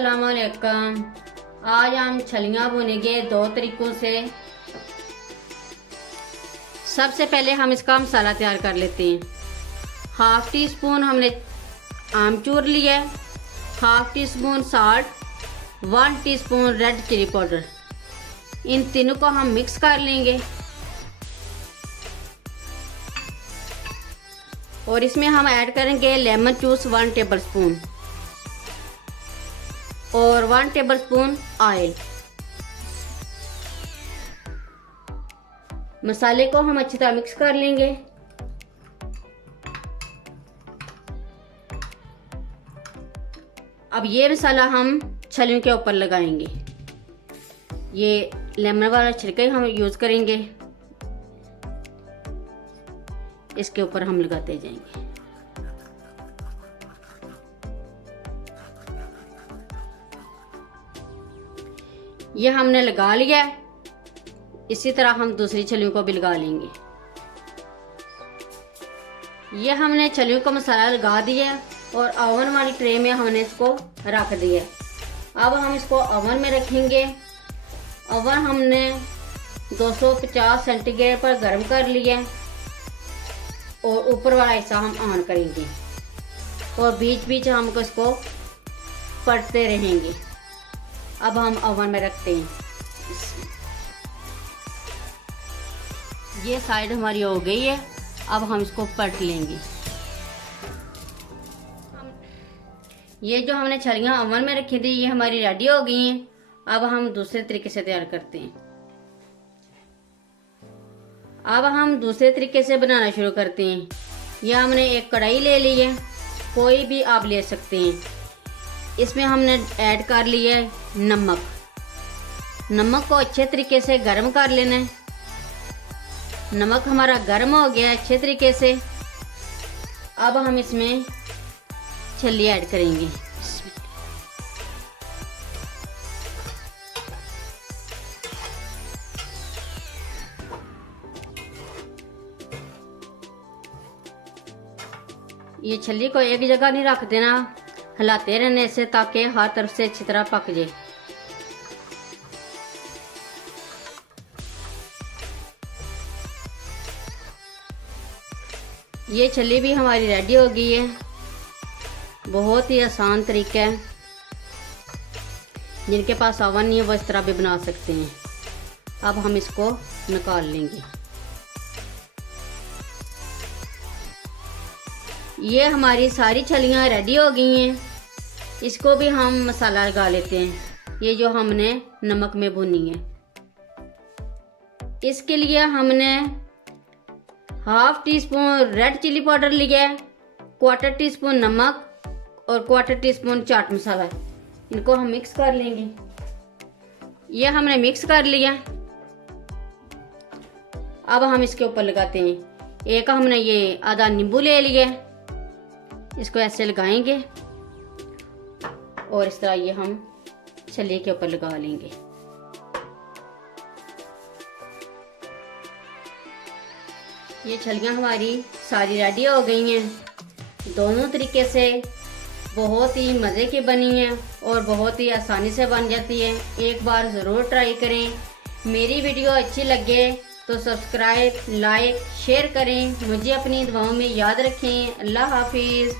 अस्सलाम वालेकुम। आज हम छलियाँ भुनेंगे दो तरीकों से। सबसे पहले हम इसका मसाला तैयार कर लेते हैं। हाफ टी स्पून हमने आमचूर लिया है, half teaspoon salt, 1 teaspoon red chilli powder. इन तीनों को हम मिक्स कर लेंगे और इसमें हम ऐड करेंगे लेमन जूस 1 टेबलस्पून और 1 टेबलस्पून ऑयल। मसाले को हम अच्छी तरह मिक्स कर लेंगे। अब ये मसाला हम छलियों के ऊपर लगाएंगे। ये लेमन वाला छिलका हम यूज करेंगे, इसके ऊपर हम लगाते जाएंगे। ये हमने लगा लिया है। इसी तरह हम दूसरी छलियों को भी लगा लेंगे। ये हमने छलियों को मसाला लगा दिया और ओवन वाली ट्रे में हमने इसको रख दिया। अब हम इसको ओवन में रखेंगे। ओवन हमने 250 सेंटीग्रेड पर गर्म कर लिया और ऊपर वाला हिस्सा हम ऑन करेंगे और बीच बीच हम इसको पलटते रहेंगे। अब हम ओवन में रखते हैं। ये साइड हमारी हो गई है। अब हम इसको पलट लेंगे। ये जो हमने छलियाँ ओवन में रखी थी ये हमारी रेडी हो गई हैं। अब हम दूसरे तरीके से तैयार करते हैं। अब हम दूसरे तरीके से बनाना शुरू करते हैं। यह हमने एक कढ़ाई ले ली है, कोई भी आप ले सकते हैं। इसमें हमने ऐड कर लिया है नमक। नमक को अच्छे तरीके से गर्म कर लेना है। नमक हमारा गर्म हो गया अच्छे तरीके से। अब हम इसमें छली ऐड करेंगे। ये छली को एक जगह नहीं रख देना, हिलाते रहने से ताकि हर तरफ से अच्छी तरह पक जाए। ये छली भी हमारी रेडी हो गई है। बहुत ही आसान तरीका है। जिनके पास ओवन नहीं है वो इस तरह भी बना सकते हैं। अब हम इसको निकाल लेंगे। ये हमारी सारी छलियाँ रेडी हो गई हैं। इसको भी हम मसाला लगा लेते हैं। ये जो हमने नमक में भुनी है, इसके लिए हमने half teaspoon red chilli powder लिया है, 1/4 टीस्पून नमक और 1/4 टीस्पून चाट मसाला। इनको हम मिक्स कर लेंगे। ये हमने मिक्स कर लिया। अब हम इसके ऊपर लगाते हैं। एक हमने ये आधा नींबू ले लिया, इसको ऐसे लगाएंगे और इस तरह ये हम छली के ऊपर लगा लेंगे। ये छलियाँ हमारी सारी रेडी हो गई हैं। दोनों तरीके से बहुत ही मज़े की बनी है और बहुत ही आसानी से बन जाती है। एक बार ज़रूर ट्राई करें। मेरी वीडियो अच्छी लगे तो सब्सक्राइब, लाइक, शेयर करें। मुझे अपनी दुआओं में याद रखें। अल्लाह हाफिज़।